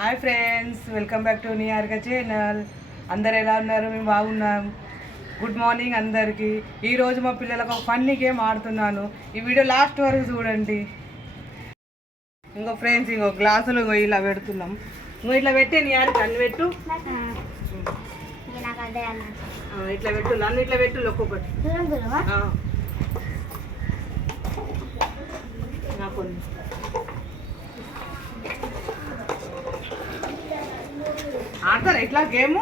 Hi friends, welcome back to Niharika channel. అందరు ఎలా ఉన్నారు? మేము బాగున్నాం. గుడ్ మార్నింగ్ అందరికీ. ఈరోజు మా పిల్లలకు ఒక ఫన్నీ గేమ్ ఆడుతున్నాను. ఈ వీడియో లాస్ట్ వరకు చూడండి. ఇంకో ఫ్రెండ్స్, ఇంకో గ్లాసులు ఇలా పెడుతున్నాం. నువ్వు ఇట్లా పెట్టే నిహారిక, అన్ని పెట్టు. ఇట్లా పెట్టు, అన్ని ఇట్లా పెట్టు ఒక్కొక్కటి. నాకు ఆడతారా ఇట్లా గేము?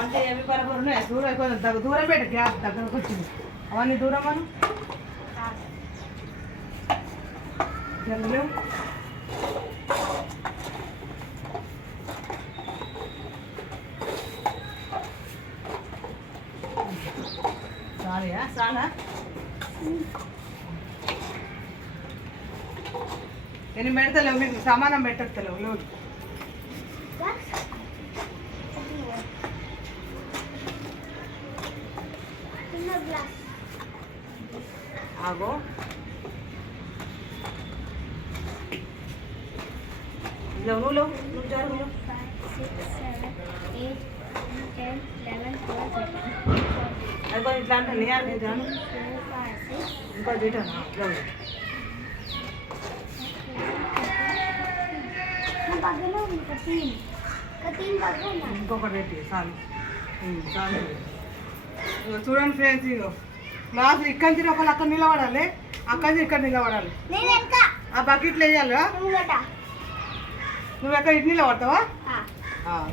అంటే ఏమి పరపరు ఉన్నాయి, దూరం అయిపోతుంది. దూరం పెట్ట, గ్యాప్ దగ్గరకు వచ్చింది. అవన్నీ దూరం మనం సారీయా సానా నేను పెడతలేవు, మీకు సమానం పెట్టలేవు. లోటు ఆగో, నువ్వు జరుగు. 6, 7, 8, 9, 10, 11, 12, 13. అదిగో ఇట్లా అంటే నిహార్ జాను ఇంకో తీటానా ఇంకొకటి పెట్టి చాలు చాలు. చూడండి ఫ్రెండ్స్, ఇగో గ్లాస్ ఇక్కడి నుంచి ఒకళ్ళు అక్కడ నిలబడాలి, అక్కడి నుంచి ఇక్కడ నిలబడాలి. ఆ బకెట్లు వేయాలి. నువ్వు ఎక్కడ ఇడ్లీలో పడతావా?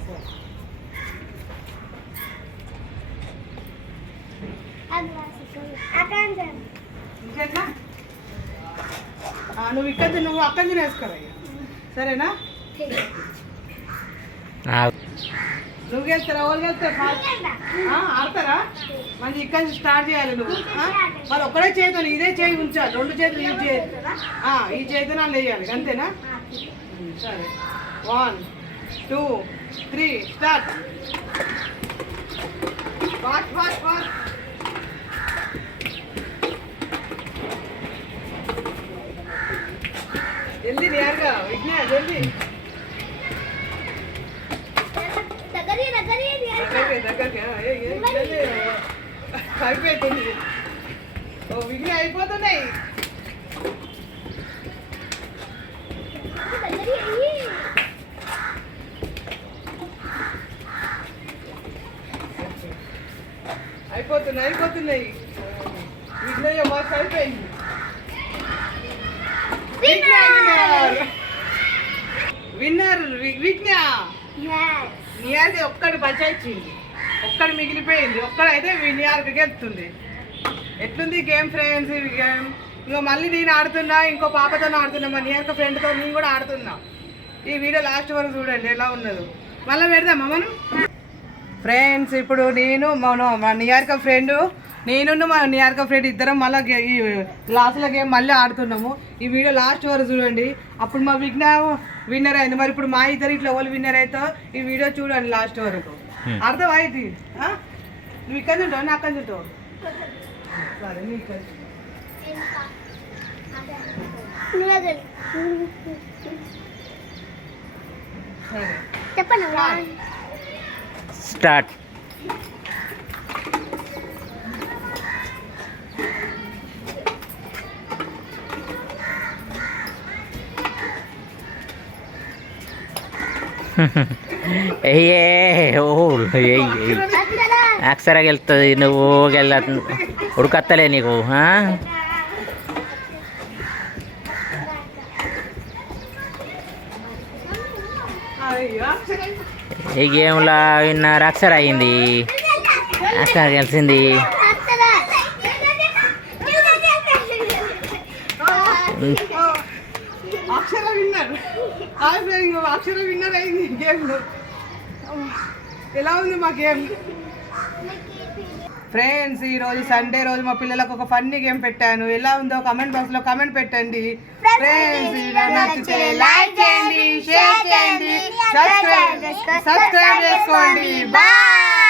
సరే. ఇంకెట్లా? నువ్వు ఇక్కడ నువ్వు అక్కడి వేసుకోరా, సరేనా? నువ్వు గెలుస్తారా? వాళ్ళు గెలుస్తారా? ఆడతారా? మంచి ఇక్కడ నుంచి స్టార్ట్ చేయాలి. నువ్వు మరి ఒక్కడే చేతులు, ఇదే చేయి ఉంచాలి. 2 చేతులు ఈ చేతి, ఈ చేతి నన్ను వేయాలి, అంతేనా? సరే. 1, 2, 3 స్టార్ట్. Fast fast fast. జల్దీ నేరుగా విజ్ఞా, జల్దీ అయిపోతుంది. ఓ విజ్ఞా అయిపోతున్నాయి. అయిపోతున్నాయి. విజ్ఞయ్య మాకు అయిపోయింది. విన్నర్ విజ్ఞా. నిహార్కి ఒక్కడి బచాయించింది, ఒక్కడి మిగిలిపోయింది. ఒక్కడైతే నిహార్కి వెళ్తుంది. ఎట్లుంది గేమ్ ఫ్రెండ్స్? గేమ్ ఇంకో మళ్ళీ నేను ఆడుతున్నా, ఇంకో పాపతో ఆడుతున్నా, మా నిహార్క ఫ్రెండ్తో నేను కూడా ఆడుతున్నా. ఈ వీడియో లాస్ట్ వరకు చూడండి ఎలా ఉన్నదో. మళ్ళీ పెడదామా మనం ఫ్రెండ్స్? ఇప్పుడు నేను మా నిహారిక ఫ్రెండ్, మా నిహారిక ఫ్రెండ్ ఇద్దరం మళ్ళీ ఈ గ్లాసుల గేమ్ మళ్ళీ ఆడుతున్నాము. ఈ వీడియో లాస్ట్ వరకు చూడండి. అప్పుడు మా విఘ్న విన్నర్ అయింది. మరి ఇప్పుడు మా ఇద్దరు ఇట్లా ఎవరు విన్నర్ అవుతావు ఈ వీడియో చూడండి లాస్ట్ వరకు. అర్థం అయింది? నువ్వు ఇక్కడ ఉంటావు, నేను అక్కడ ఉంటావు. సరే, నీ ఇక్కడ సరే చెప్పండి. స్టార్ట్. అక్షర వెళ్తుంది, నువ్వు వెళ్ళ ఉడకత్తలే నీకు. ఈ గేమ్లో విన్నర్ అక్షర అయింది. అక్షర గెలిచింది. అక్షర విన్నర్. అక్షర విన్నర్ అయింది గేమ్లో. ఎలా ఉంది మా గేమ్? ఫ్రెండ్స్ ఈ రోజు సండే రోజు మా పిల్లలకు ఒక ఫన్నీ గేమ్ పెట్టాను. ఎలా ఉందో కమెంట్ బాక్స్ లో కమెంట్ పెట్టండి. ఫ్రెండ్స్ నచ్చితే లైక్ చేయండి, షేర్ చేయండి, సబ్స్క్రైబ్ చేసుకోండి. బాయ్.